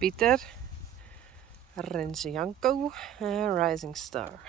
Peter, Renzianko, and Rising Star.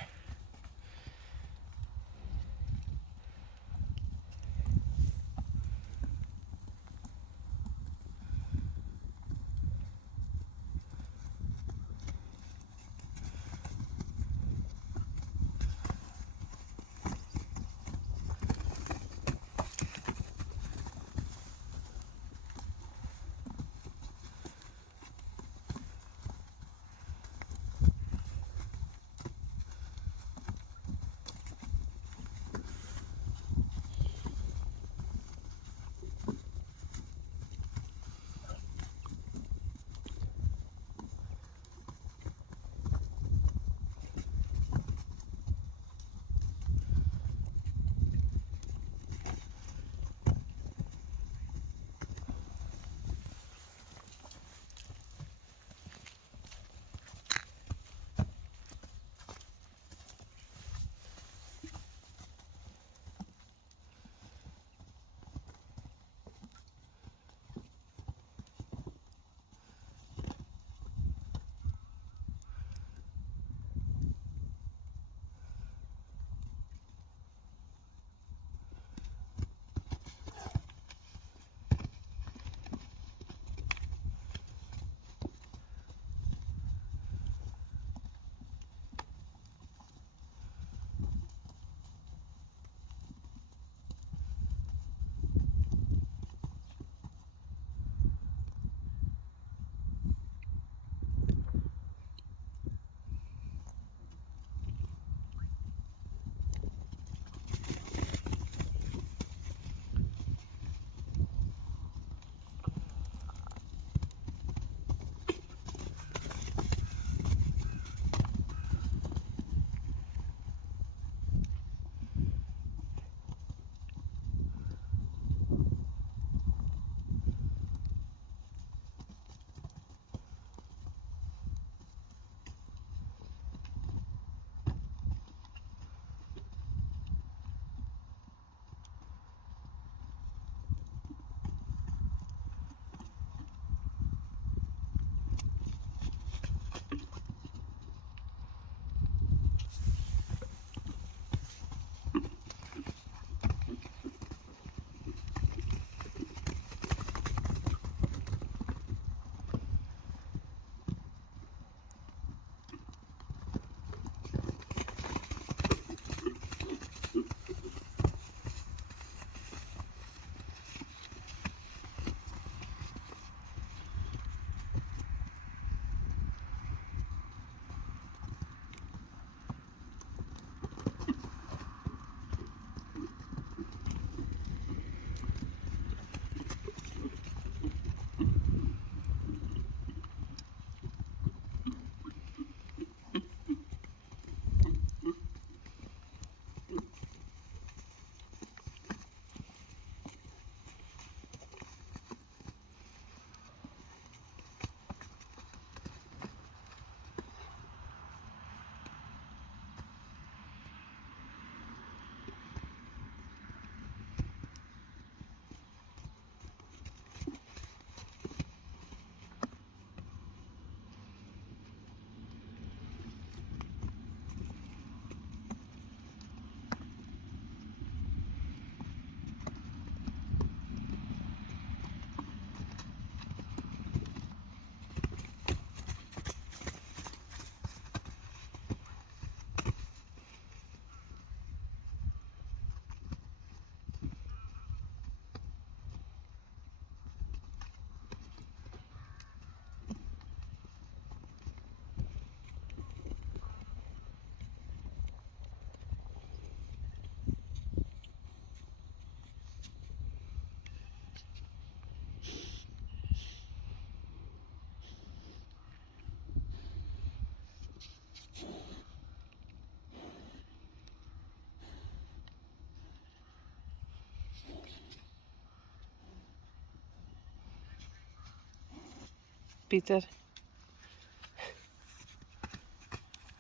Peter,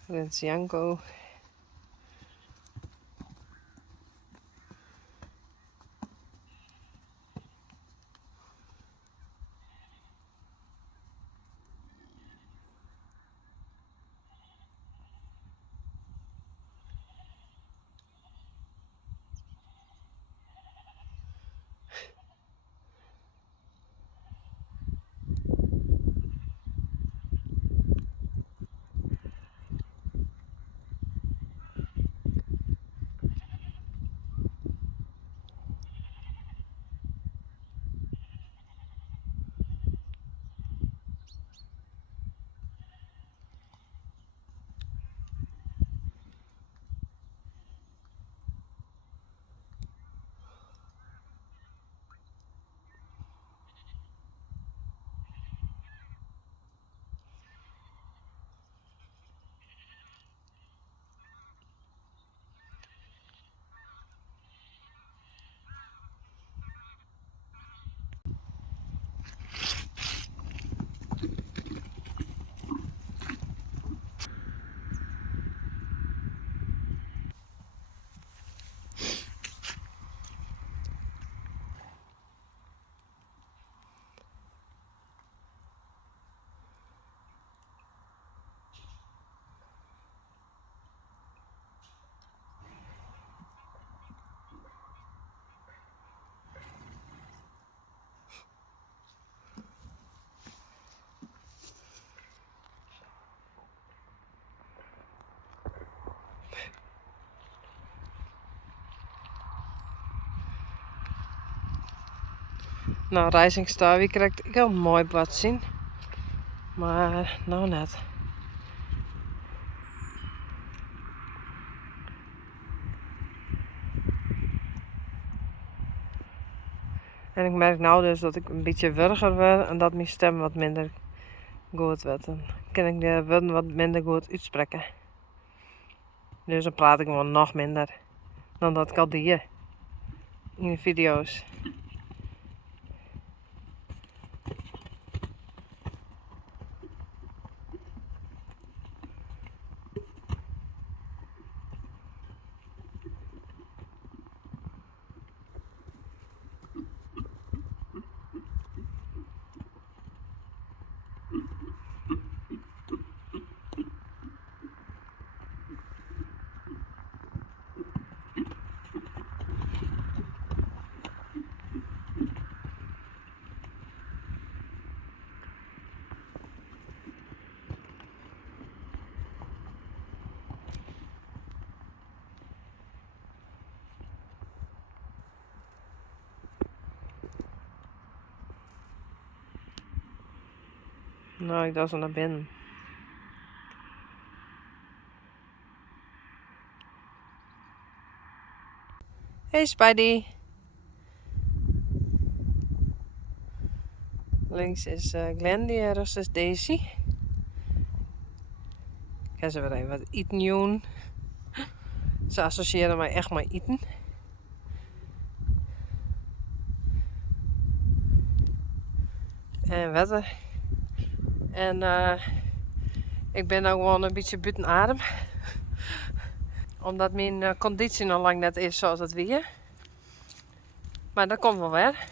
Renzianko. Nou, Rising Star, wie krijgt ik heel mooi bad zien. Maar nou net. En ik merk nou dus dat ik een beetje wurger word en dat mijn stem wat minder goed wordt. Dan kan ik de woorden wat minder goed uitspreken. Dus dan praat ik gewoon nog minder dan dat ik al deed in de video's. Nou, ik dacht zo naar binnen. Hey Spidey. Links is Glendy en rechts is Daisy. Ik ga ze weer even wat eten doen. Ze associëren mij echt met eten. En wetten. En ik ben nou gewoon een beetje buiten adem. Omdat mijn conditie nog lang net is zoals het weer. Maar dat komt wel weer.